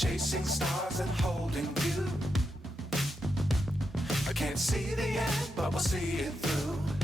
chasing stars and holding you. I can't see the end, but we'll see it through.